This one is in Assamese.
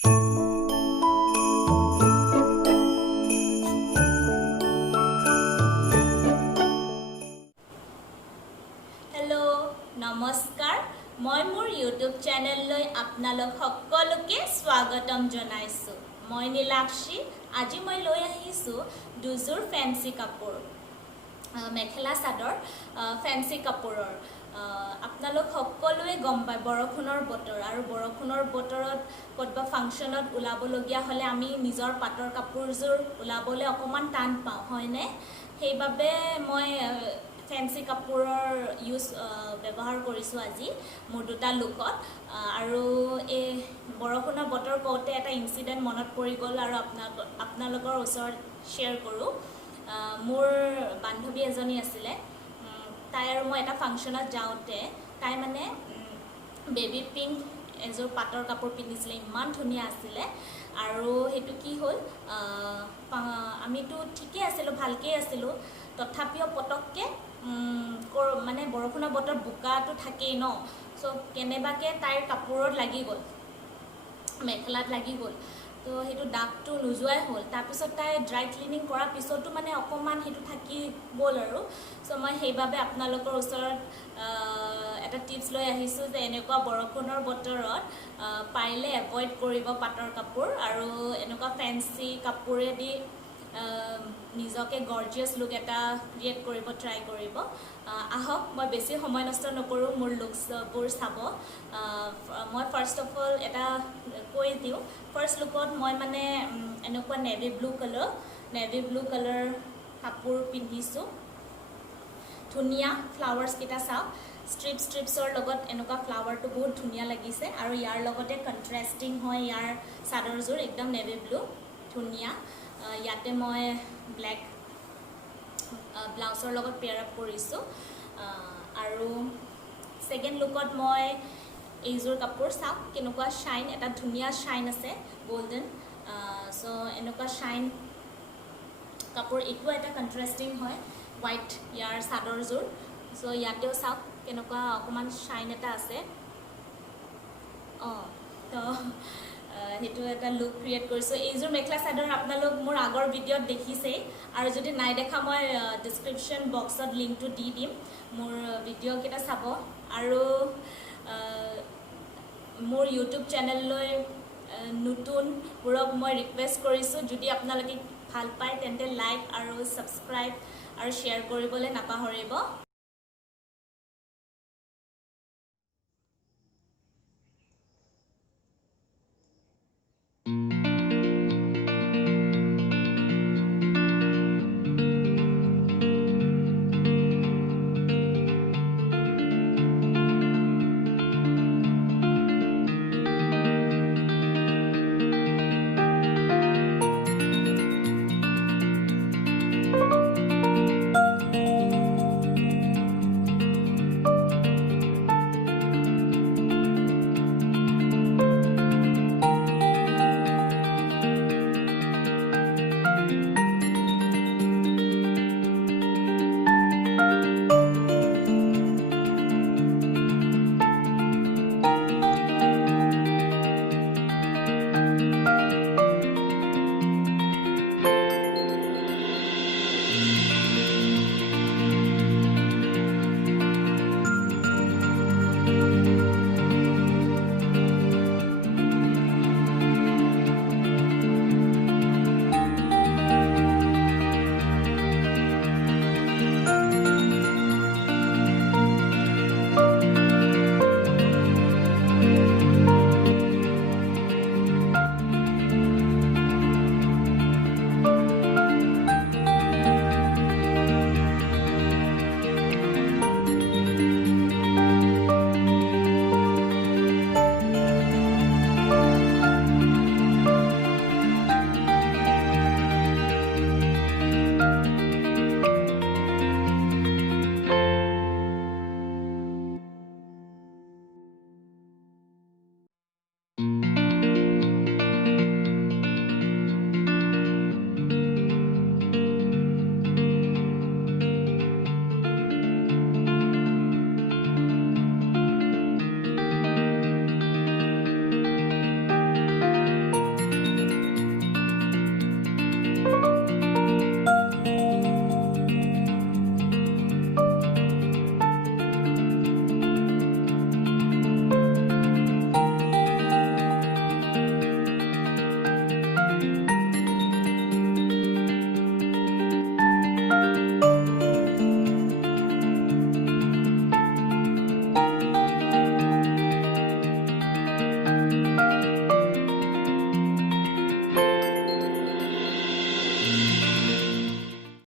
हेलो नमस्कार मैं मोर यूट्यूब चैनल आपनालोक सकलोके स्वागतम जनाइছো मैं नीलाक्षी आज मैं লৈ আহিছো দুজোৰ ফেন্সি কাপোৰ মেখেলা চাদৰ ফেন্সি কাপোৰৰ आपनालोक सकलोৱে গম পায় বৰষুণৰ বতৰ আৰু বৰষুণৰ বতৰত কতবা ফাংচনত ওলাবলগীয়া হলে আমি নিজৰ পাটৰ কাপোৰজোৰ ওলাবলে অকমান টান পাওঁ হয়নে সেইবাবে মই ফেন্সি কাপোৰৰ ইউজ ব্যৱহাৰ কৰিছো আজি মোৰ দুটা লুকত আৰু এই বৰষুণৰ বতৰ কওঁতে এটা ইনসিডেন্ট মনত পৰি গ'ল আৰু আপোনালোকৰ ওচৰত শেয়াৰ কৰো মোৰ বান্ধৱী এজনী আছিলে তাই আৰু মই এটা ফাংচনত যাওঁতে তাই মানে বেবি পিংক এজোৰ পাটৰ কাপোৰ পিন্ধিছিলে ইমান ধুনীয়া আছিলে আৰু হেতু কি হ'ল আমিতো ঠিকই আছিলো ভালকৈ আছিলো তথাপিও পটককে মানে বৰষুণৰ বতৰ বুকাটো থাকেই ন সো কেনেবাকে তাইৰ কাপোৰত লাগি গ'ল মেখেলাত লাগি গ'ল তো হেতু দাগটো নুজুৱাই হ'ল তাৰপিছত তাই ড্ৰাই ক্লিনিং কৰাৰ পিছতো মানে অকমান হেতু থাকি গ'ল আৰু সো মই সেইবাবে আপোনালোকৰ ওচৰত এটা টিপছ লৈ আহিছো যে এনেকুৱা বৰষুণৰ বতৰত পাৰিলে এভয়েড কৰিব পাটৰ কাপোৰ আৰু এনেকুৱা ফেন্সি কাপোৰেদি নিজকে গৰ্জিয়াস লুক এটা ক্ৰিয়েট কৰিব ট্ৰাই কৰিব আহক মই বেছি সময় নষ্ট নকৰো মোৰ লুকছবোৰ চাব মই ফাৰ্স্ট অফ অল এটা কৈ দিও ফাৰ্স্ট লুকত মই মানে এনেকুৱা নেভি ব্লু কালাৰ কাপোৰ পিন্ধিছো ধুনিয়া ফ্লাৱাৰ্স কিটা চাওক স্ট্ৰিপছৰ লগত এনেকুৱা ফ্লাৱাৰটো বহুত ধুনিয়া লাগিছে আৰু ইয়াৰ লগতে কন্ট্ৰাস্টিং হয় ইয়াৰ চাদৰজোৰ একদম নেভি ব্লু ধুনিয়া ইয়াতে মই ব্ল্যাক ব্লাউজৰ লগত পেয়াৰ আপ কৰিছো আৰু সেকেন্ড লুকত মই এইজোৰ কাপোৰ চাওক কেনেকুৱা শাইন এটা ধুনিয়া শাইন আছে গোল্ডেন সো এনেকুৱা শাইন কাপোৰ একো এটা কন্ট্ৰাস্টিং হয় হোৱাইট ইয়াৰ চাদৰজোৰ সো ইয়াতেও চাওক কেনেকুৱা অকমান শাইন এটা আছে তো হেতু এটা লুক ক্ৰিয়েট কৰিছো এইজোৰ মেখলা চাদৰ আপোনালোক মোৰ আগৰ ভিডিঅত দেখিছে আৰু যদি নাই দেখা মই ডেসক্ৰিপচন বক্সত লিংকটো দি দিম মোৰ ভিডিঅ কেটা চাব আৰু মোৰ ইউটিউব চেনেললৈ নতুন বুৰক মই ৰিকুৱেষ্ট কৰিছো যদি আপোনালোকে ভাল পায় তেন্তে লাইক আৰু সাবস্ক্ৰাইব আৰু শেয়াৰ কৰিবলৈ নাপাহৰিব